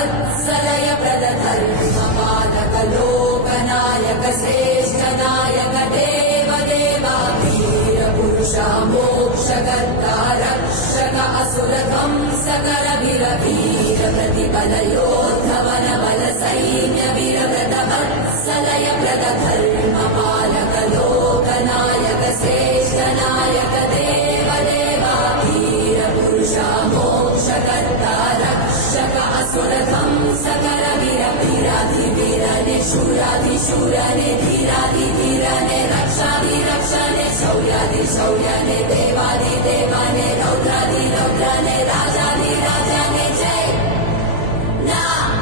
वत्सलय प्रदधर्मपालक लोकनायक श्रेष्ठ नायक देव देवा वीर पुरुषा मोक्षकर्ता रक्षक असुर ध्वंसकर वीर वीर प्रतिबल योद्धवन बल सैन्य वीर व्रत वत्सलय प्रदधर्मपालक लोकनायक श्रेष्ठ नायक देव देवा वीर पुरुषा मोक्षकर्ता रक्षक असुर ध्वंसकर वीर वीराधिवीर निशूराधिशूर निधीराधिधीर